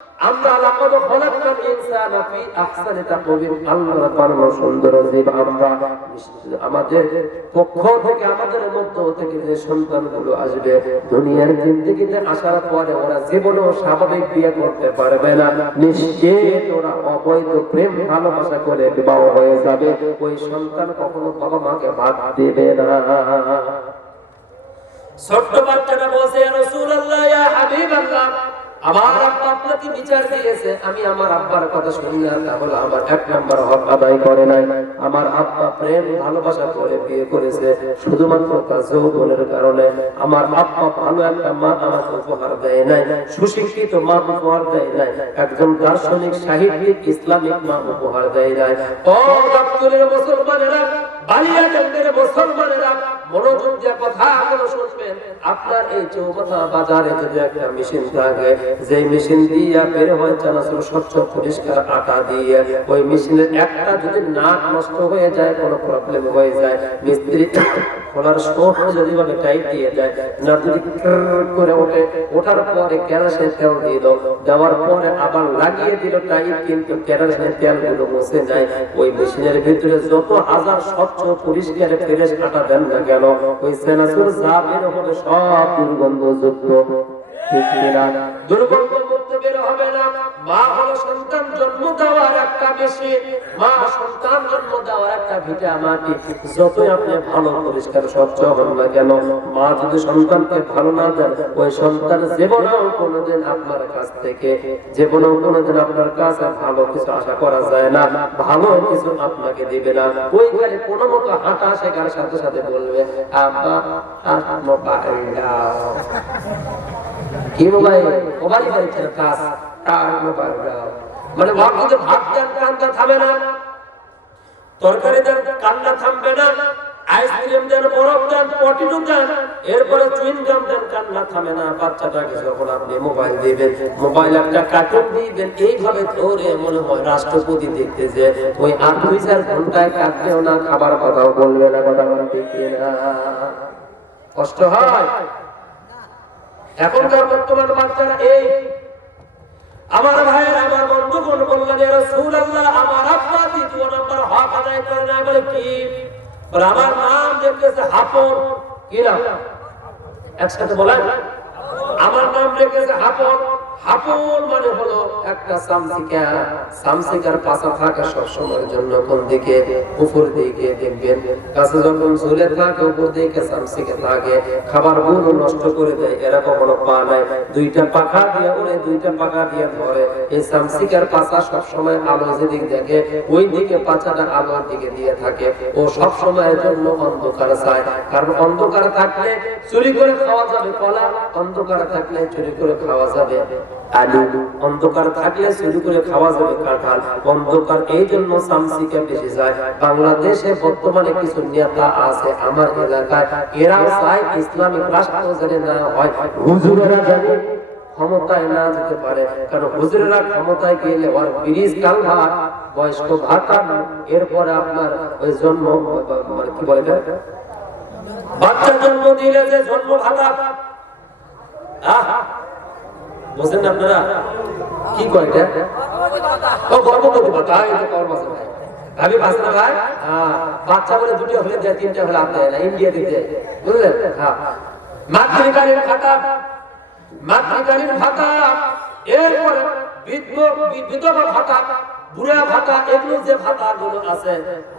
আমরা লাকাদ খলাকনাল ইনসানা ফি আহসানি তাকওয়িম, আল্লাহর বানানো সুন্দর জীব আমরা। আমাদের পক্ষ থেকে আমাদের মধ্য থেকে যে সন্তানগুলো আসবে দুনিয়ার জিন্দেগিতে আসার পরে ওরা জীবনেও স্বাভাবিক বিয়ে করতে পারবে না, নিশ্চিত ওরা অবৈধ প্রেম ভালোবাসা করে বিবাহ হয়ে যাবে। ওই সন্তান কখনো বাবা মাকে ভাত দেবে না। ছোট্ট বাচ্চাটা বলছে, ইয়া রাসূলুল্লাহ, ইয়া হাবিবাল্লাহ, আমার আব্বা আপনাকে বিচার দিয়েছে, আমি আমার আব্বার কথা শুনি না, তাহলে আমার এক নাম্বার হক আদায় করে নাই। আমার আব্বা প্রেম ভালোবাসা করে বিয়ে করেছে শুধুমাত্র তার যৌবনের কারণে। আমার আব্বা ভালো একটা মা আমাকে উপহার দেয় নাই, সুশিক্ষিত মা উপহার দেয় নাই, একজন দার্শনিক সাহিত্যিক ইসলামিক মা উপহার দেয় নাই। ও গাবতলীর মুসলমানেরা, বালিয়াচন্দের মুসলমানেরা, মনোযোগ দিয়ে কথাগুলো শুনবেন। আপনার এই চৌবাথা বাজারে যদি একটা মেশিন থাকে, যে মেশিন দিয়ে বের হয় চানাচুর স্বচ্ছ পরিষ্কার আটা দিয়ে, ওই মেশিনের একটা যদি নাট নষ্ট হয়ে যায়, কোনো প্রবলেম হয়ে যায়, মিস্ত্রি খোলার সময় যদি ভাবে টাইট দিয়ে যায়, না যদি করে ওঠে, ওঠার পরে কেরোসিনের তেল দিয়ে দাও, দেওয়ার পরে আবার লাগিয়ে দিল টাইট, কিন্তু কেরোসিনের তেলগুলো মুছে যায়। ওই মেশিনের ভিতরে যত হাজার স্বচ্ছ পরিষ্কার ফ্রেশ আটা দেন না কেন, ওই চানাচুর যা বের হবে সব দুর্গন্ধযুক্ত। ঠিক কিনা? দুর্গন্ধ মুক্ত বের হবে না। মা হলো সন্তান জন্ম দেওয়ার একটা মেশিন, মা সন্তান জন্ম দেওয়ার একটা ভিটা মাটি। যতই আপনি ভালো পরিষ্কার স্বচ্ছ হন না কেন, মা যদি সন্তানকে ভালো না দেন, ওই সন্তান জীবনেও কোনোদিন আপনার কাছ থেকে, জীবনেও কোনোদিন আপনার কাছে ভালো কিছু আশা করা যায় না, ভালো কিছু আপনাকে দিবে না। ওইখানে কোনো মতো হাঁটা শেখার সাথে সাথে বলবে, আব্বা মোবাইল দাও। কি মোবাইল? মোবাইল বাড়িতে কাজ, কার মোবাইল দাও। মানে ভাবতে ভাত দেন কান্না থামে না, তরকারি দেন কান্না থামবে না, আইসক্রিম দেন, বরফ দেন, পটিটু দেন, এরপরে চুইং গাম দেন, কান্না থামে না। বাচ্চাটাকে যখন আপনি মোবাইল দিবেন, মোবাইল একটা কার্টুন দিবেন, এইভাবে ধরে মনে হয় রাষ্ট্রপতি দেখতে যে ওই 8-2-4 ঘন্টায় কাটবেও না, খাবার কথাও বলবে না, কথা বলতে না, কষ্ট হয়। এখনকার বর্তমান বাচ্চারা এই। আমার ভাইয়ের, আমার বন্ধুগণ বললেন, ইয়া রাসূলুল্লাহ, আমার আব্বা দ্বিতীয় নাম্বার হক আদায় করে না। বলে কি? বলে আমার নাম রেখেছে হাপন। কি নাম? একসাথে বলেন, আমার নাম রেখেছে হাপন। হাপন মানে হলো একটা সামসিকা, সামসিকার পাশা থাকে সব সময়ের জন্য কোন দিকে? উপর দিকে। দেখবেন কাছে যখন ঝুলে থাকে উপর দিকে সামসিকা থাকে, খাবার গুলো নষ্ট করে দেয়, এরা কখনো পা নাই, দুইটা পাখা দিয়ে ওরে, দুইটা পাখা দিয়ে ধরে। এই সামসিকার পাশা সব সময় আলো যেদিক দেখে, ওই দিকে পাছাটা আলোর দিকে দিয়ে থাকে। ও সব সময়ের জন্য অন্ধকার চায়, কারণ অন্ধকার থাকলে চুরি করে খাওয়া যাবে কলা, অন্ধকার থাকলে চুরি করে খাওয়া যাবে আলু, অন্ধকার থাকলে চুরি করে খাওয়া যাবে কাঁঠাল। অন্ধকার এই জন্য সামসিকা বেশি যায়। বাংলাদেশে বর্তমানে কিছু নেতা আছে আমার এলাকায়, এরা চায় ইসলামিক রাষ্ট্র যেন না হয়, হুজুরেরা জানে ক্ষমতায় না যেতে পারে, কারণ হুজুরেরা ক্ষমতায় গেলে ওর ব্রিজ কালভার্ট, বয়স্ক ভাতা, এরপরে আপনার ওই জন্ম মানে কি বলে বাচ্চা জন্ম দিলে যে জন্ম ভাতা, বুঝলেন আপনারা কি কয়? ও গর্ভবতী ভাতা, এটা কর্ম আছে ভাই, ভাবি বাঁচে না ভাই। বাচ্চা বলে দুটো হলে দেয়, তিনটা হলে আর দেয় না, ইন্ডিয়া দিতে, বুঝলেন? হ্যাঁ, মাতৃকালীন ভাতা, মাতৃকালীন ভাতা, এরপরে বিধবা ভাতা, বুড়া ভাতা, এগুলো যে ভাতা গুলো আছে,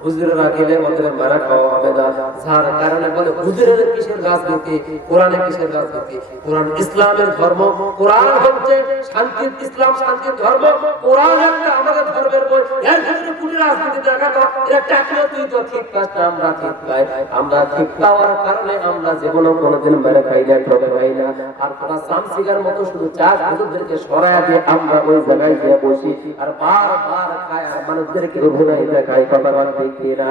হুজুরেরা গেলে ওদের মারা খাওয়া হবে না। যার কারণে বলে হুজুরের কিসের রাজনীতি, কোরআনে কিসের রাজনীতি? কোরআন ইসলামের ধর্ম, কোরআন হচ্ছে শান্তির, ইসলাম শান্তির ধর্ম, কোরআন একটা আমাদের ধর্মের বই। এর ভিতরে কোন রাজনীতি দেখাতো? এর টাকলে তুই তো ঠিক কাজটা আমরা ঠিক পাই, আমরা ঠিক পাওয়ার কারণে আমরা জীবনে কোনোদিন মেরে খাই না, ঠকে খাই না। আর তারা সামসিগার মতো শুধু চার হুজুরদেরকে সরায়া দিয়ে আমরা ওই জায়গায় গিয়ে বসি আর বারবার খায়, আর মানুষদেরকে অভিনয় দেখায়, কথা বলতে কিনা?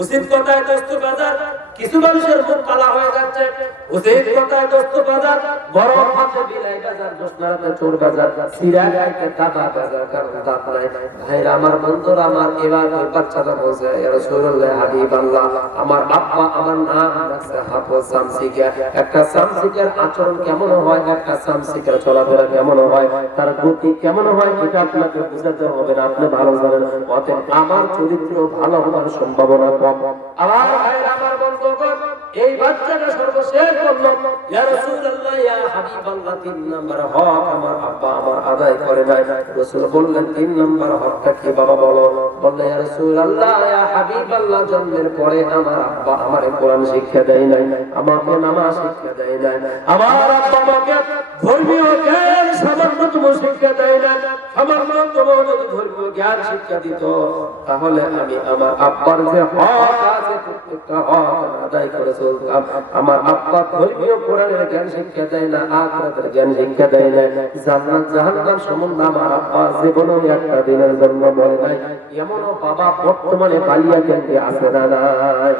উচিত কথায় দোস্ত বাজার কিছু মানুষের মুখ কালা হয়ে যাচ্ছে। উচিত কথা দোস্ত বাজার, গরম ভাতে বিলাই বাজার, দোস্তারাতে চোর বাজার, সিরা গাইতে দাদা বাজার, কারণ দাঁত নাই। ভাইরা আমার, বন্ধুরা আমার, এবার ওই বাচ্চাটা বলছে, ইয়া রাসূলুল্লাহ হাবিবাল্লাহ, আমার আব্বা আমার নাম রাখছে হাফেজ শামসিকা। একটা শামসিকার আচরণ কেমন হয়, একটা শামসিকার চলাফেরা কেমন হয়, তার গতি কেমন হয়, এটা আপনাকে বুঝাতে হবে না, আপনি ভালো জানেন। অতএব আমার চরিত্র ভালো হওয়ার সম্ভাবনা কম। আমার ভাইরা আমার, বন্ধুগণ, এই বাচ্চাটা সর্বশেষ বলল, ইয়া রাসূলুল্লাহ ইয়া হাবিবাল্লাহ, 3 নাম্বার হক আমার আব্বা আমার আদায় করে নাই। রাসূল বললেন, 3 নাম্বার হকটা কি বাবা বলো? বললেন, ইয়া রাসূলুল্লাহ ইয়া হাবিবাল্লাহ, জন্মের পরে আমার আব্বা আমারে কোরআন শিক্ষা দেয় নাই, আমাকে নামাজ শিক্ষা দেয় নাই, আমার আব্বা আমাকে ধর্মীয় জ্ঞান সামান্যতম শিক্ষা দেয় নাই। সামান্যতম যদি ধর্মীয় জ্ঞান শিক্ষা দিত, তাহলে আমি আমার আব্বার যে হক আছে প্রত্যেকটা হক আদায় করে চলতাম। আমার আব্বা ধর্মীয় কোরআনের জ্ঞান শিক্ষা দেয় না, আখিরাতের জ্ঞান শিক্ষা দেয় না, জান্নাত জাহান্নাম সম্বন্ধে আমার আব্বা জীবনে একটা দিনের জন্য বলে নাই। এমনও বাবা বর্তমানে কালিয়াগঞ্জে আছে না নাই?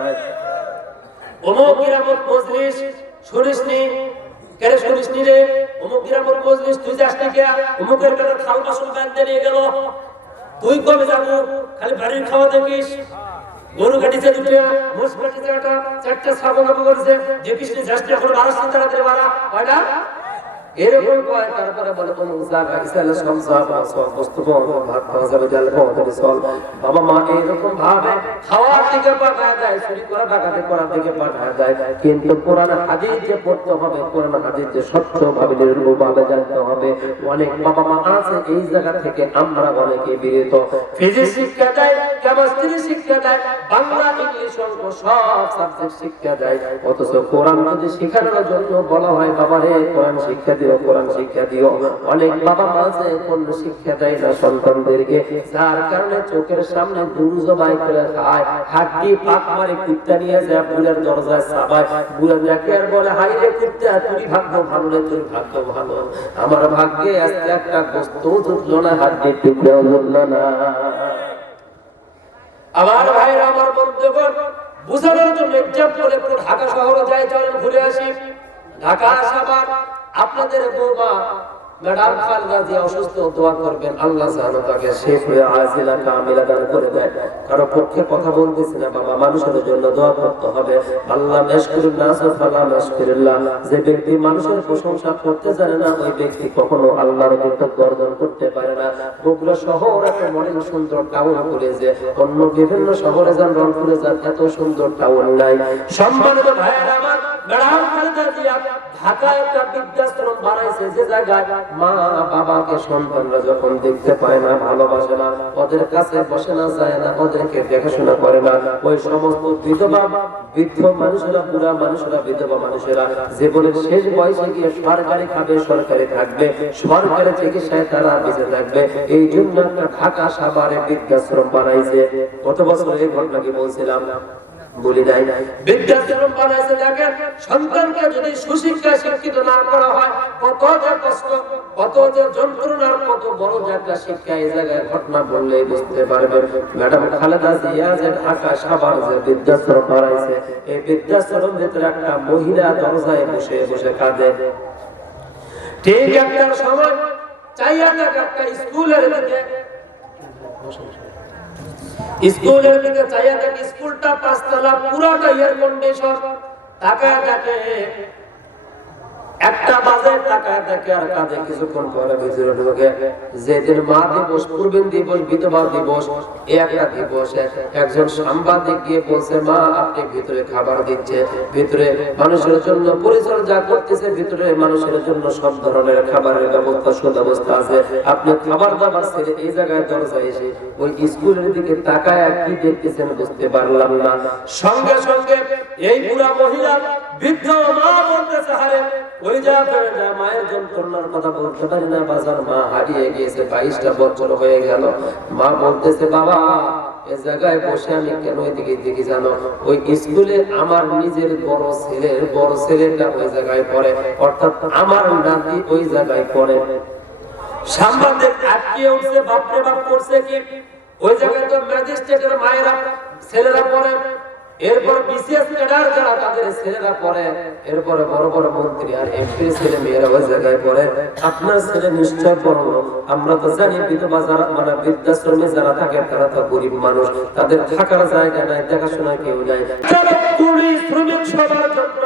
অমুক কিরামত মজলিস শুনিসনি? কেন শুনিসনি রে? অমুক কিরামত মজলিস তুই যাস না কে? অমুকের কাছে খাল বাসন বাঁধতে নিয়ে গেল, তুই কবে যাবো? খালি বাড়ির খাওয়া দেখিস, গরু কাটিছে দুটো, মোষ কাটিছে একটা, 4টা ছাগল কাবু করেছে, দেখিস নি যাস না, এখন 1200 তাড়াতাড়ি বাড়া হয় না? এরকম কয়। তারপরে বলে অমুক জায়গা ইসলামের ভাত খাওয়া যাবে, বাবা মা এরকম ভাবে খাওয়ার দিকে পাঠায় দেয়, চুরি করা ডাকাতি করার দিকে পাঠায় দেয়। কিন্তু কোরআন হাদিস যে পড়তে হবে, কোরআন হাদিস যে স্বচ্ছভাবে নির্ভুলভাবে জানতে হবে। অনেক বাবা মা আছে এই জায়গা থেকে আমরা অনেকে বিরত। ফিজিক্স শিক্ষা দেয়, কেমিস্ট্রি শিক্ষা দেয়, বাংলা ইংলিশ অঙ্ক সব সাবজেক্ট শিক্ষা দেয়, অথচ কোরআন যদি শেখানোর জন্য বলা হয়, বাবা রে কোরআন শিক্ষা দিও, কোরআন শিক্ষা দিও, অনেক বাবা মা আছে কোন শিক্ষা দেয় না সন্তানদেরকে, যার কারণে চোখের সামনে গরু জবাই করে খায়, হাড্ডি পাক মারে কুত্তা নিয়ে যায় বুড়ার দরজায় চাবায়, বুড়া যাকে আর বলে, হাই রে কুত্তা, তুই ভাগ্য ভালো রে, তুই ভাগ্য ভালো, আমার ভাগ্যে আজকে একটা গোস্ত জুটলো না, হাড্ডির টুকরাও জুটলো না। আমার ভাইরা আমার, বন্ধুগণ, বুঝানোর জন্য এক্সাম্পল একটু ঢাকা শহরে যাই, চলেন ঘুরে আসি। ঢাকা আসাবার আপনাদের বৌমা ম্যাডাম খালেদা জিয়া অসুস্থ, দোয়া করবেন আল্লাহ যেন তাকে শিফা আজিলা কামিলা দান করে দেয়। কারো পক্ষে কথা বলতেছি না বাবা, মানুষের জন্য দোয়া করতে হবে। আল্লাহ মাশকুরুন নাস ফালা মাশকুরিল্লাহ, যে ব্যক্তি মানুষের প্রশংসা করতে জানে না, ওই ব্যক্তি কখনো আল্লাহর কৃতজ্ঞ অর্জন করতে পারে না। বগুড়া শহর একটা মডেল সুন্দর টাউন করেছে, অন্য বিভিন্ন শহরে যান, রংপুরে যান, এত সুন্দর টাউন নাই। সম্মানিত ভাইয়েরা আমার, ম্যাডাম খালেদা জিয়া ঢাকায় একটা বৃদ্ধাশ্রম বানাইছে, যে জায়গায় মা বাবাকে সন্তানরা যখন দেখতে পায় না, ভালোবাসে না, ওদের কাছে বসে না, যায় না, ওদেরকে দেখাশোনা করে না, ওই সমস্ত বিধবা বৃদ্ধ মানুষেরা, বুড়া মানুষেরা, বিধবা মানুষেরা জীবনের শেষ বয়সে গিয়ে সরকারি খাবে, সরকারি থাকবে, সরকারি চিকিৎসায় তারা বেঁচে থাকবে। এই জন্য একটা ঢাকা সাভারে বৃদ্ধাশ্রম বানাইছে। গত বছর এই ঘটনা কি বলছিলাম বলি নাই? বৃদ্ধাশ্রম বানাইছে। দেখেন, সন্তানকে যদি সুশিক্ষায় শিক্ষিত না করা হয়, কত যে কষ্ট, কত যে যন্ত্রণার, কত বড় একটা শিক্ষা এই জায়গায় ঘটনা বললে বুঝতে পারবেন। ম্যাডাম খালেদা জিয়া যে ঢাকা সাভার যে বৃদ্ধাশ্রম বানাইছে, এই বৃদ্ধাশ্রমের ভিতরে একটা মহিলা দরজায় বসে বসে কাঁদে। ঠিক একটা সময় চাইয়া একটা স্কুলের দিকে, স্কুলের দিকে চাইয়া দেখে স্কুলটা 5 তলা, পুরোটা এয়ার কন্ডিশন। তাকায় দেখে একটা বাজে, তাকায় দেখে আর কাঁদে। কিছুক্ষণ পরে ভিতরে ঢোকে। যেদিন মা দিবস, পূর্বের দিবস, বিধবা দিবস, একটা দিবস, একজন সাংবাদিক গিয়ে বলছে, মা আপনি ভিতরে খাবার দিচ্ছে, ভিতরে মানুষের জন্য পরিচর্যা করতেছে, ভিতরে মানুষের জন্য সব ধরনের খাবারের ব্যবস্থা, সুব্যবস্থা আছে, আপনি খাবার দাবার ছেড়ে এই জায়গায় দরজায় এসে ওই স্কুলের দিকে তাকায় কি দেখতেছেন বুঝতে পারলাম না। সঙ্গে সঙ্গে এই বুড়া মহিলা বৃদ্ধ মা বলতেছে, হারে ওই মায়ের যন্ত্রণার কথা বলতে পারি না বাজার, মা হারিয়ে গিয়েছে, 22টা বছর হয়ে গেল। মা বলতেছে, বাবা এই জায়গায় বসে আমি কেন এদিকে দেখি জানো? ওই স্কুলে আমার নিজের বড় ছেলেটা ওই জায়গায় পড়ে, অর্থাৎ আমার নাতি ওই জায়গায় পড়ে। সাংবাদিক আটকে উঠছে, বাপরে বাপ করছে কি, ওই জায়গায় তো ম্যাজিস্ট্রেটের মায়েরা ছেলেরা পড়ে। এরপর বিসিএস ক্যাডার যারা তাদের ছেলেরা পড়ে, এরপরে বড় বড় মন্ত্রী আর এমপি ছেলে মেয়েরা ওই জায়গায় পড়ে। আপনার ছেলে নিশ্চয় পড়লো। আমরা তো জানি বিধবা যারা মানে বৃদ্ধাশ্রমে যারা থাকে তারা তো গরিব মানুষ, তাদের থাকার জায়গা নাই, দেখাশোনা কেউ নাই। কুলি শ্রমিক সবার জন্য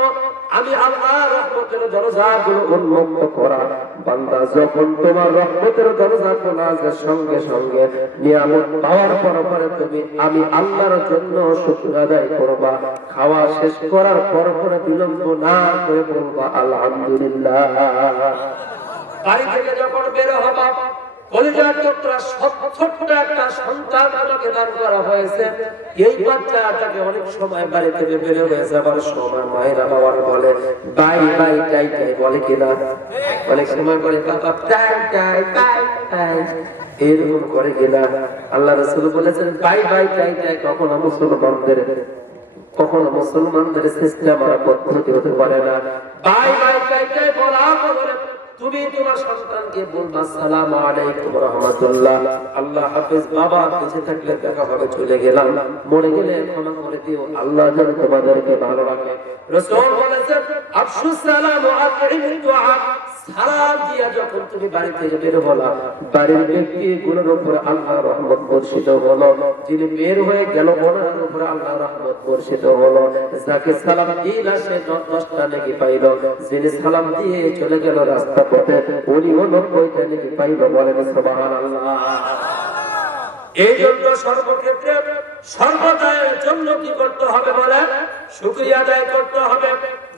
আমি আল্লাহর রহমতের দরজাগুলো উন্মুক্ত করা। বান্দা যখন তোমার রহমতের দরজা খোলা আছে, সঙ্গে সঙ্গে নিয়ামত পাওয়ার পরে তুমি আমি আল্লাহর জন্য শুকর আদায় করবা। খাওয়া শেষ করার পর বিলম্ব না করে বলবা আলহামদুলিল্লাহ। বাড়ি থেকে যখন বের হবা, কলিজার টুকরা ছোট্ট একটা সন্তান আমাকে দান করা হয়েছে। এই বাচ্চাটাকে অনেক সময় বাড়ি থেকে বের হয়ে যাবার সময় মায়েরা বাবার বলে বাই বাই টাই টাই, বলে কিনা? অনেক সময় বলে বাবা টাই টাই বাই টাই, এরকম করে কিনা? আল্লাহ রাসূল বলেছেন বাই বাই টাই টাই কখনো মুসলমানদের সিস্টেম আর পদ্ধতি হতে পারে না। বাই বাই টাই টাই বলা বলে তুমি তোমার সন্তানকে বলবা আসসালামু আলাইকুম ওয়া রাহমাতুল্লাহ, আল্লাহ হাফেজ বাবা, বেঁচে থাকলে দেখা হবে, চলে গেলাম, মরে গেলে ক্ষমা করে দিও, আল্লাহ যেন তোমাদেরকে ভালো রাখে। রাসূল বলেছেন আফশুস সালাম ওয়া আতিমুদ দুআ, সালাম দিয়া যখন তুমি বাড়ি থেকে বের হলা, বাড়ির ব্যক্তিগুলোর উপর আল্লাহর রহমত বর্ষিত হলো। যিনি বের হয়ে গেল ওনার উপর আল্লাহর রহমত বর্ষিত হলো। যাকে সালাম দিলা সে 10টা নেকি পাইল, যিনি সালাম দিয়ে চলে গেল রাস্তা পথে উনি 90টা নেকি পাইল। বলেন সুবহানাল্লাহ। এই জন্য সর্বক্ষেত্রে সর্বদায়ের জন্য কি করতে হবে বলেন? শুকরিয়া আদায় করতে হবে।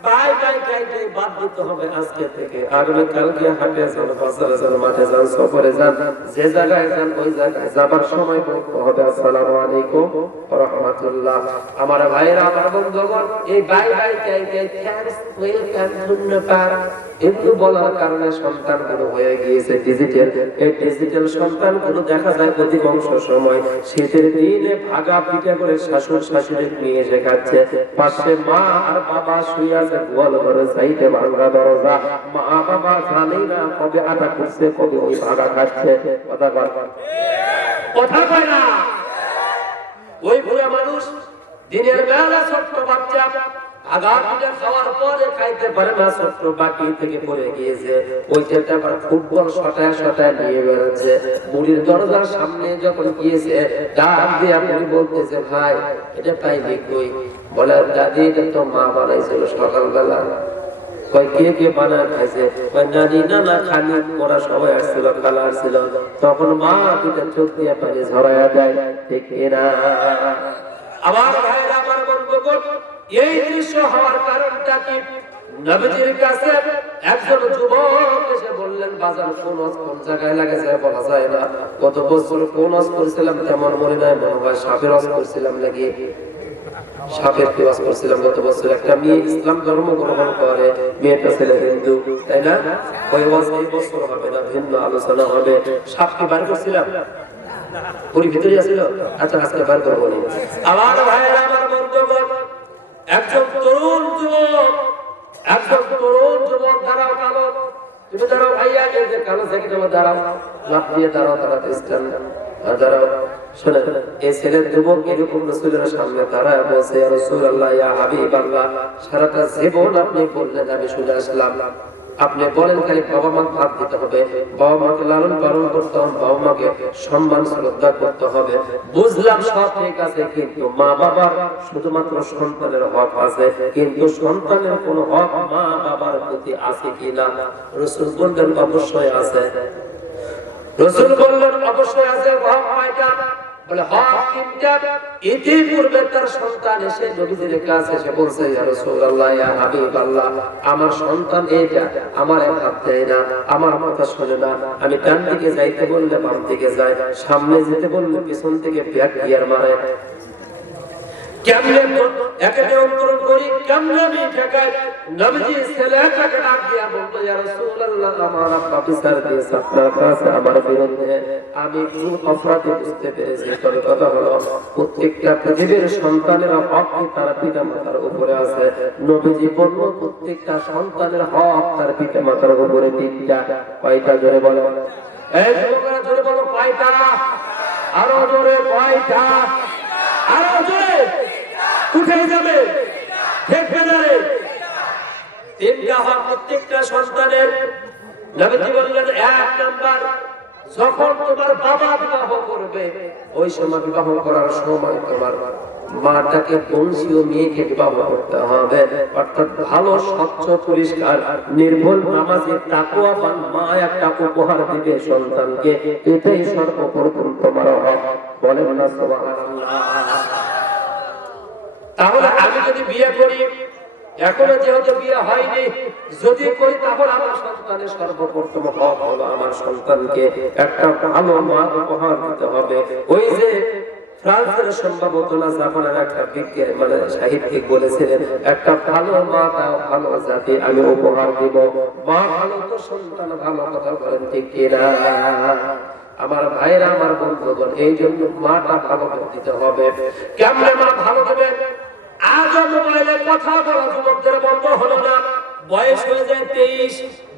বাই বাই টাই টাই বাদ দিতে হবে আজকে থেকে। আগামী কালকে হাটে যান, বাজারে যান, মাঠে যান, সফরে যান, যে জায়গায় যান ওই জায়গায় যাবার সময় বলতে হবে আসসালামু আলাইকুম ওয়া রাহমাতুল্লাহ। আমার ভাইরা, আমার বন্ধুগণ, এই বাই বাই টাই টাই, থ্যাঙ্কস, ওয়েলকাম, ধন্যবাদ এগুলো বলার কারণে সন্তানগুলো হয়ে গিয়েছে ডিজিটাল। এই ডিজিটাল সন্তানগুলো দেখা যায় অধিকাংশ সময় শীতের দিনে ভাগা পিঠা করে শাশুড় শাশুড়ি নিয়ে এসে খাচ্ছে। পাশে মা আর বাবা শুয়ে আছে গোয়াল ঘরে, সাইডে ভাঙা দরজা। মা বাবা জানেই না কবে আটা করছে, কবে ওই ভাগা খাচ্ছে। কথা কয় না। ওই বুড়া মানুষ দিনের বেলা ছোট্ট বাচ্চা আগার পিঠা খাওয়ার পরে খাইতে পারে না, ছোট্ট বাকি থেকে পড়ে গিয়েছে। ওইটা আবার ফুটবল শটায় শটায় নিয়ে বেরোচ্ছে। বুড়ির দরজার সামনে যখন গিয়েছে, ডাক দিয়ে বুড়ি বলতেছে ভাই এটা পাইলি কই? বলে দাদি এটা তো মা বানাইছিল সকালবেলা। কয় কে কে বানায় খাইছে? কয় নানি নানা খালি ওরা সবাই আসছিল, খালা আসছিল। তখন মা দুটা চোখ দিয়ে পানি ঝরাইয়া দেয়, ঠিক না? আমার ভাইরা, আমার বন্ধুগণ, এই দৃশ্য হওয়ার কারণটা কি? নবীজির কাছে একজন যুবক এসে বললেন বাজার কোন জায়গায় লাগেছে বলা যায় না। গত বছর কোন ওয়াজ করেছিলাম তেমন মনে নাই, মনে হয় সাপের ওয়াজ করেছিলাম নাকি, সাপের ওয়াজ করেছিলাম গত বছর। একটা মেয়ে ইসলাম ধর্ম গ্রহণ করে, মেয়েটা ছেলে হিন্দু, তাই না? ওই ওয়াজ এই বছর হবে না, ভিন্ন আলোচনা হবে। সাপকে বার করছিলাম, পুরি ভিতরে আসছিল। আচ্ছা আজকে বার করবো। আমার ভাইরা, আমার বন্ধুগণ, একজন তরুণ যুবক দাঁড়াও, কালো তুমি দাঁড়াও ভাইয়া, এই যে কালো থেকে তোমার দাঁড়াও, লাফ দিয়ে দাঁড়াও, দাঁড়াতে স্ট্যান্ড দাঁড়াও। শোনেন, এই ছেলের যুবক এরকম রাসূলের সামনে দাঁড়ায় বলছে ইয়া রাসূলুল্লাহ, ইয়া হাবিবাল্লাহ, সারাটা জীবন আপনি বললেন আমি শুনে আসলাম, আপনি বলেন খালি বাবা মা ভাত দিতে হবে, বাবা মাকে লালন পালন করতে হবে, বাবা মাকে সম্মান শ্রদ্ধা করতে হবে। বুঝলাম সব ঠিক আছে, কিন্তু মা বাবার শুধুমাত্র সন্তানের হক আছে, কিন্তু সন্তানের কোন হক মা বাবার প্রতি আছে কিনা? রাসূল বললেন অবশ্যই আছে। রাসূল বললেন অবশ্যই আছে। হক কয়টা? বলে হক 3টা। ইতিপূর্বে তার সন্তান এসে নবীজির কাছে এসে বলছে ইয়া রাসূলুল্লাহ, ইয়া হাবিবাল্লাহ, আমার সন্তান এইটা, আমার হাত দেয় না, আমার কথা শোনে না, আমি ডান দিকে যাইতে বললে বাম দিকে যায়, সামনে যেতে বললে পিছন থেকে ব্যাক গিয়ার মারে। কেমনে একে নিয়ন্ত্রণ করি, কেমনে আমি ঠেকাই? নবীজি ছেলেটাকে ডাক দিয়া বলতো ইয়া রাসূলুল্লাহ, আমার আব্বা বিচার দিয়েছে আপনার কাছে আমার বিরুদ্ধে, আমি কোন অপরাধে বুঝতে পেরেছি। তবে কথা হলো প্রত্যেকটা পৃথিবীর সন্তানের হক তার পিতা মাতার উপরে আছে। নবীজি বলল প্রত্যেকটা সন্তানের হক তার পিতা মাতার উপরে 3টা। কয়টা? জোরে বলো। এই যুবকরা জোরে বলো, কয়টা? আরো জোরে, কয়টা? আরো জোরে। উঠে যাবে, দেখবে না রে। তিনটা হক প্রত্যেকটা সন্তানের। নবীজি বললেন, এক নাম্বার, যখন তোমার বাবা বিবাহ করবে ওই সময় বিবাহ করার সময় তোমার মাটাকে বংশীয় মেয়েকে বিবাহ করতে হবে, অর্থাৎ ভালো স্বচ্ছ পরিষ্কার নির্ভুল নামাজি তাকওয়াবান মা একটা উপহার দিবে সন্তানকে, এটাই সর্বপ্রথম তোমার হক। বলেন না সুবহানাল্লাহ। তাহলে আমি যদি বিয়ে করি, এখনো যেহেতু বিয়ে হয়নি, যদি করি তাহলে আমার সন্তানের সর্বপ্রথম হক হলো আমার সন্তানকে একটা ভালো মা উপহার দিতে হবে। ওই যে ফ্রান্সের সম্ভবত না জাপানের একটা বিজ্ঞানী মানে সাহিত্যিক বলেছিলেন, একটা ভালো মা দাও ভালো জাতি আমি উপহার দিব। মা ভালো তো সন্তান ভালো, কথা বলেন ঠিক কিনা? আমার ভাইরা, আমার বন্ধুগণ, এই জন্য মাটা ভালো দিতে হবে। কেমনে মা ভালো দেবে? আজও মোবাইলে কথা বলা যুবকদের বন্ধ হলো না। বয়স হয়ে যায় 23,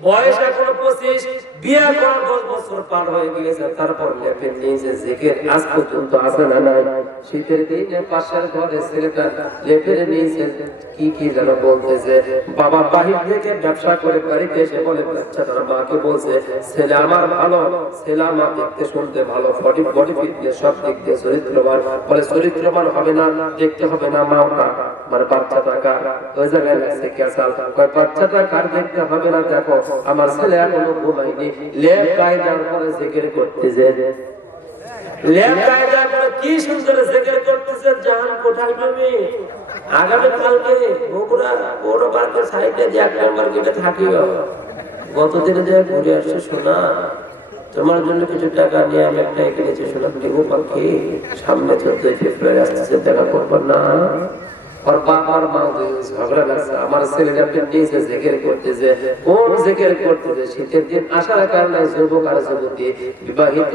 বয়স এখনো 25, বিয়ে করার 10 বছর পার হয়ে গিয়েছে, তারপর লেপের নিচে জিকির আজ পর্যন্ত আসে না নাই। শীতের দিনে পাশের ঘরে ছেলেটা লেপের নিচে কি কি যেন বলতেছে। বাবা বাহির থেকে ব্যবসা করে বাড়িতে এসে বলে, বাচ্চাটার মাকে বলছে, ছেলে আমার ভালো, ছেলে আমার দেখতে শুনতে ভালো, বডি ফিটনেস সব দিক দিয়ে চরিত্রবান। বলে চরিত্রবান হবে না, দেখতে হবে না মাওটা, মানে বাচ্চাটা কার? ওই জায়গায় লাগছে কেসাল। কয় বাচ্চাটা কার দেখতে হবে না, দেখো আমার ছেলে এখনো ঘুমায়নি, লেপ কায়দার পরে জিকির করতেছে। লেপ কায়দার পরে কি সুন্দর জিকির করতেছে। জান কোথায় তুমি? আগামী কালকে বগুড়া বড় পার্কের সাইডে যে একটা মার্কেটে থাকিও, গতদিনে যে ঘুরে আসছে, শোনা তোমার জন্য কিছু টাকা নিয়ে আমি একটা কিনেছি, শোনা টিভু পাখি, সামনে 14 ফেব্রুয়ারি আসতেছে, দেখা করবো না? और बाबार माँ झगड़ा লাগছে, আমার ছেলেটা নিজে জিকির করতেছে। কোন জিকির করতেছে? শীতের দিন আসার কারণে যুবক আর যুবতী, বিবাহিত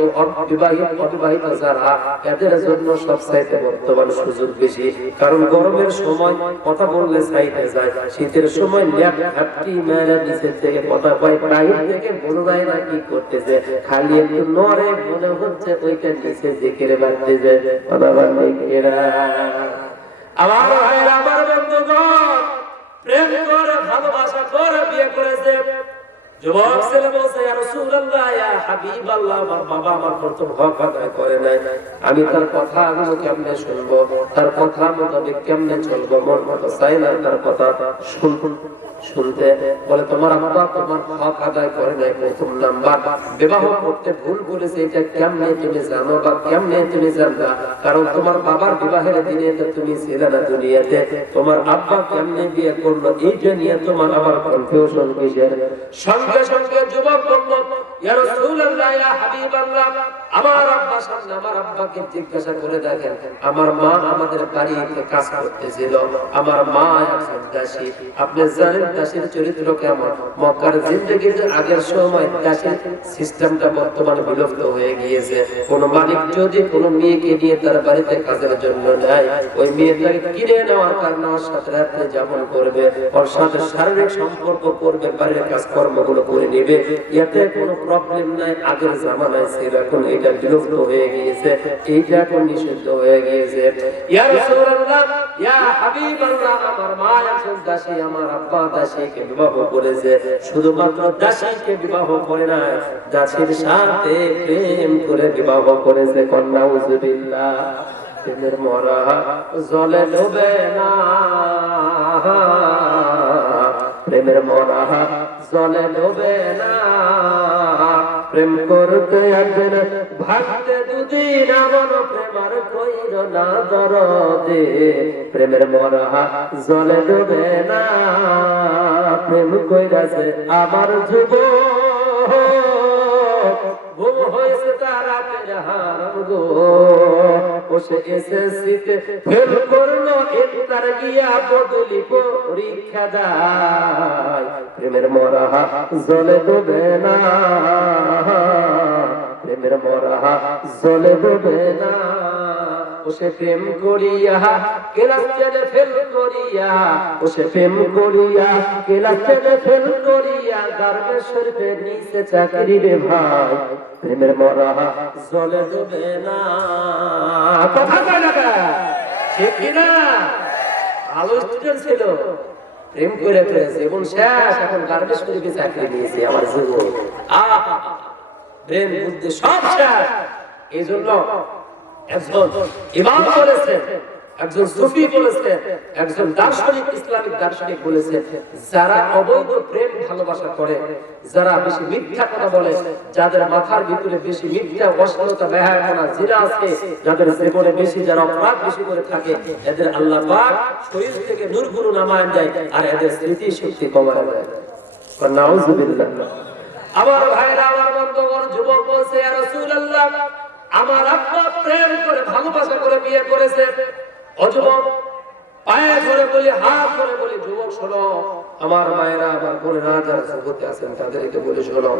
অবিবাহিত যারা, এদের জন্য সবচাইতে বর্তমান সুযোগ বেশি। কারণ গরমের সময় কথা বললে চাইতে যায়, শীতের সময় ল্যাপ ঘাটটি মেরে নিচে থেকে কথা কয়, বাইরে থেকে বড় ভাইরা কি করতেছে, খালি একটু নড়ে, মনে হচ্ছে ওইটা নিচে জিকিরে বাড়তেছে। কথা বললে এরা আমার ভাইরা, আমার বন্ধুগণ, প্রেম করে ভালোবাসা করে বিয়ে করেছে। যুবক ছেলে বলছে, ইয়া রাসূলুল্লাহ, ইয়া হাবিবাল্লাহ, আমার বাবা আমার প্রথম হক আদায় করে নাই, আমি তার কথা আমি কেমনে শুনবো, তার কথা মোতাবেক কেমনে চলবো, মন মতো চাই না তার কথা শুনতে। বলে তোমার আব্বা তোমার হক আদায় করে নাই। প্রথম নাম্বার, বিবাহ করতে ভুল করেছে, এটা কেমনে তুমি জানো বা কেমনে তুমি জানবা? কারণ তোমার বাবার বিবাহের দিনে তো তুমি ছিলে না দুনিয়াতে, তোমার আব্বা কেমনে বিয়ে করলো এইটা নিয়ে তোমার আবার কনফিউশন কিসের? সঙ্গে সঙ্গে যুবক বলল, ইয়া রাসূলুল্লাহ, ইয়া হাবিবাল্লাহ, আমার আব্বা সামনে আমার আব্বাকে জিজ্ঞাসা করে দেখেন, আমার মা আমাদের বাড়িতে কাজ করতেছিল, আমার মা একজন দাসী। আপনি জানেন দাসীর চরিত্র কেমন? মক্কার জিন্দেগিতে আগের সময় দাসীর সিস্টেমটা বর্তমানে বিলুপ্ত হয়ে গিয়েছে। কোন মালিক যদি কোন মেয়েকে নিয়ে তার বাড়িতে কাজের জন্য নেয়, ওই মেয়েটাকে কিনে নেওয়ার কারণে ওর সাথে রাত্রে যাপন করবে, ওর সাথে শারীরিক সম্পর্ক করবে, বাড়ির কাজকর্মগুলো করে নেবে, এতে কোনো প্রবলেম নাই। আগের জামানায় ছিল, এখন এটা বিলুপ্ত হয়ে গিয়েছে, এইটা এখন নিষিদ্ধ হয়ে গিয়েছে। ইয়া রাসূলুল্লাহ, ইয়া হাবিবাল্লাহ, আমার মা একজন দাসী, আমার আব্বা দাসীকে বিবাহ করেছে। শুধুমাত্র দাসীকে বিবাহ করে না, দাসীর সাথে প্রেম করে বিবাহ করেছে। কন্যা উযুবিল্লাহ, প্রেমের মরা জলে ডুবে না, প্রেমের মরা জলে ডুবে না, প্রেম করতে একদিন ভাগতে দুদিন, আমার প্রেমার কইর না দরদে, প্রেমের মরা জলে ডুবে না, প্রেম কইরাছে আমার যুবক, ঘুম হয়েছে তারা হারাম গো, বসে এসএসসিতে ফেল করলো, ইন্টার গিয়া বদলি পরীক্ষা দেয়, প্রেমের মরা জলে ডুবে না, প্রেমের মরা জলে ডুবে না, ওসে প্রেম করিয়া ক্লাস ছেড়ে ফেল করিয়া, ওসে প্রেম করিয়া ক্লাস ছেড়ে ফেল করিয়া, গার্মেন্টস শরীফের নিচে চাকরি রে ভাই, প্রেমের মরা জলে ডুবে না। কথা কয় না ঠিক কিনা? ভালো স্টুডেন্ট ছিল, প্রেম করে ফেলেছে এবং শেষ এখন গার্মেন্টস শরীফে চাকরি নিয়েছে। আমার যুবক ব্রেন বুদ্ধি সব শেষ। এই জন্য একজন ইমাম বলেছেন, একজন সুফি বলেছেন, একজন দার্শনিক, ইসলামিক দার্শনিক বলেছেন, যারা অবৈধ প্রেম ভালোবাসা করে, যারা বেশি মিথ্যা কথা বলে, যাদের মাথার ভিতরে বেশি মিথ্যা, অশ্লীলতা, বেহায়াপনা, জিনা আছে, যাদের জীবনে বেশি যারা অপরাধ বেশি করে থাকে, এদের আল্লাহ পাক শরীর থেকে নূরগুলো নামায় দেয় আর এদের স্মৃতি শক্তি কমায় দেয়। নাউজুবিল্লাহ। আমার ভাইরা, আমার বন্ধুগণ, যুবক বলছে, ইয়া রাসূলুল্লাহ, আমার আব্বা প্রেম করে ভালোবাসা করে বিয়ে করেছে। ও যুবক, পায়ে ধরে বলি, হাত ধরে বলি, যুবক শোনো, আমার মায়েরা, আমার বোনেরা যারা যুবতী আছেন তাদেরকে বলি, শোনো,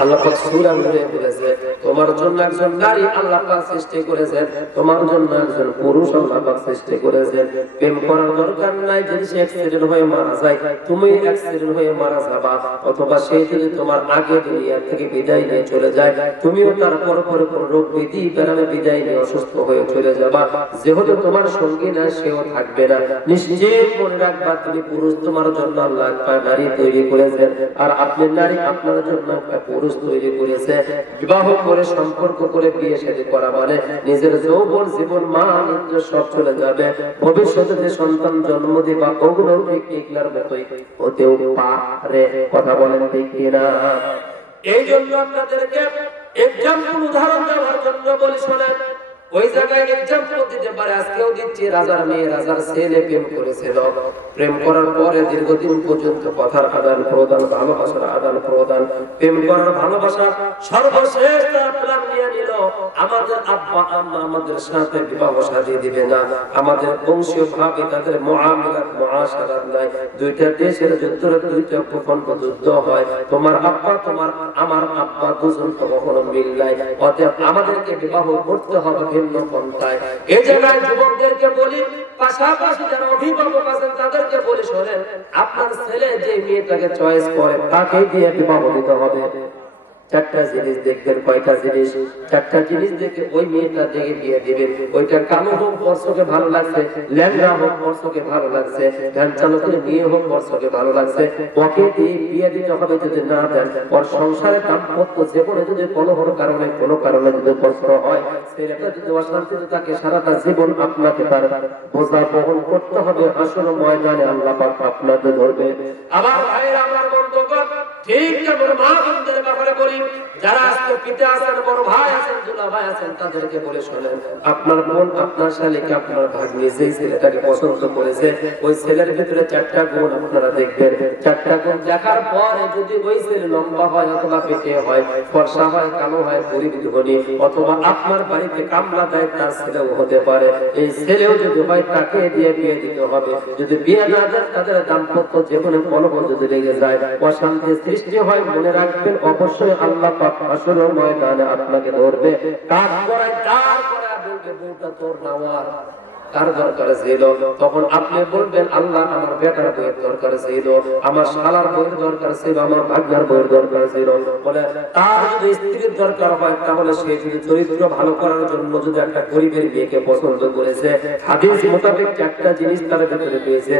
আল্লাহ পাক সূরা নূরে বলেছে, তোমার জন্য একজন নারী আল্লাহ পাক সৃষ্টি করেছেন, তোমার জন্য একজন পুরুষ আল্লাহ পাক সৃষ্টি করেছেন। প্রেম করার দরকার নাই। যদি সে অ্যাক্সিডেন্ট হয়ে মারা যায়, তুমি অ্যাক্সিডেন্ট হয়ে মারা যাবা, অথবা সে যদি তোমার আগে দুনিয়া থেকে বিদায় নিয়ে চলে যায়, তুমিও তার পরে রোগ ব্যাধি কারণে বিদায় নিয়ে অসুস্থ হয়ে চলে যাবা। যেহেতু তোমার সঙ্গী না, সেও থাকবে না। নিশ্চিত মনে রাখবা, তুমি পুরুষ, তোমার জন্য আল্লাহ একটা নারী তৈরি করেছেন, আর আপনি নারী, আপনার জন্য পুরুষ তৈরি করেছে। বিবাহ করে, সম্পর্ক করে, বিয়ে শাদী করা মানে নিজের যৌবন, জীবন, মান, ইজ্জত সব চলে যাবে। ভবিষ্যতে যে সন্তান জন্ম দিবা, ওগুলোর ঠিকলার মতোই হতেও পারে। কথা বলেন ঠিক কিনা? এই জন্য আপনাদেরকে এক্সাম্পল, উদাহরণ দেওয়ার জন্য বলি, শোনেন, ওই জায়গায় এক্সাম্পল দিতে পারে, আজকেও দিচ্ছি। রাজার মেয়ে, রাজার ছেলে প্রেম করেছিল। প্রেম করার পরে দীর্ঘদিন পর্যন্ত কথার আদান প্রদান, ভালোবাসার আদান প্রদান, প্রেম করার ভালোবাসা, সর্বশেষ তারা প্ল্যান নিয়ে নিল, আমাদের আব্বা আম্মা আমাদের সাথে বিবাহ শাদী দিবে না, আমাদের বংশীয় ভাবে তাদের মুআমালাত, মুআশারাত নাই। দুইটা দেশের যুদ্ধের দুইটা ভূখণ্ড যুদ্ধ হয়, তোমার আব্বা, তোমার আমার আব্বা দুজন তো কখনো মিল নাই, অতএব আমাদেরকে বিবাহ করতে হবে ভিন্ন পন্থায়। এই জায়গায় যুবকদেরকে বলি, পাশাপাশি যারা অভিভাবক আছেন তাদেরকে বলি, শোনেন, আপনার ছেলে যে মেয়েটাকে চয়েস করে তাকে দিয়ে বিবাহ দিতে হবে। চারটা জিনিস দেখবেন। কয়টা জিনিস? চারটা জিনিস দেখে ওই মেয়েটা দেখে বিয়ে দিবেন। ওইটা কালো হোক, বর্ষকে ভালো লাগছে, ল্যাংড়া হোক, বর্ষকে ভালো লাগছে, ভ্যান চালকের মেয়ে হোক, বর্ষকে ভালো লাগছে, ওকে দিয়ে বিয়ে দিতে হবে। যদি না দেন, ওর সংসারে দাম্পত্য জীবনে যদি কলহর কারণে, কোনো কারণে যদি কষ্ট হয়, ছেলেটা যদি অশান্তিতে থাকে, সারাটা জীবন আপনাকে তার বোঝা বহন করতে হবে। আসল ময়দানে আল্লাহ পাক আপনাকে ধরবে। আমার ভাইরা, আমার বন্ধুগণ, ঠিক যেমন মা বোনদের ব্যাপারে বলি, যারা আজকে পিতা আছেন, বড় ভাই আছেন, দুলা ভাই আছেন, তাদেরকে বলে শোনেন, আপনার বোন, আপনার শালীকে, আপনার ভাগ্নি যেই ছেলেটাকে পছন্দ করেছে, ওই ছেলের ভিতরে চারটা গুণ আপনারা দেখবেন। চারটা গুণ দেখার পরে যদি ওই ছেলে লম্বা হয়, অথবা পেটে হয়, ফর্সা হয়, কালো হয়, গরিব ধনী, অথবা আপনার বাড়িতে কামলা দেয়, তার ছেলেও হতে পারে। এই ছেলেও যদি হয়, তাকে দিয়ে বিয়ে দিতে হবে। যদি বিয়ে না দেন, তাদের দাম্পত্য জীবনে কলহ যদি লেগে যায়, অশান্তি সৃষ্টি হয়, মনে রাখবেন, অবশ্যই আল্লাহ পাক আসল ময়দানে আপনাকে ধরবে। কাজ করায় দাঁড় করা বলবে, বউটা তোর নাওয়ার, কার দরকার ছিল? তখন আপনি বলবেন, আল্লাহ, আমার বেটার বইয়ের দরকার ছিল, আমার শালার বইয়ের দরকার ছিল, আমার ভাগ্নার বইয়ের দরকার ছিল। বলে তার যদি স্ত্রীর দরকার হয়, তাহলে সে যদি চরিত্র ভালো করার জন্য যদি একটা গরিবের মেয়েকে পছন্দ করেছে, হাদিস মোতাবেক একটা জিনিস তার ভেতরে পেয়েছে,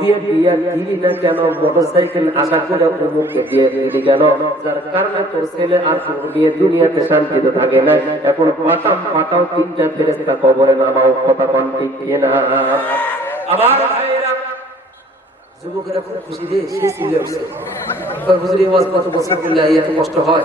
দিয়ে বিয়ে দিলি না কেন, মোটরসাইকেল আশা করে অমুককে দিয়ে দিলি কেন, যার কারণে তোর ছেলে আর তোর মেয়ে দুনিয়াতে শান্তিতে থাকে না। এখন পাঠাও তিনটা ফেরেশতা কবরে নামাও। কথা কন্টি কিনা? আবার ভাইরা, যুবকেরা খুব খুশি রে, সে চিল্লে উঠছে, হুজুর এই ওয়াজ কত বছর করলে এত কষ্ট হয়?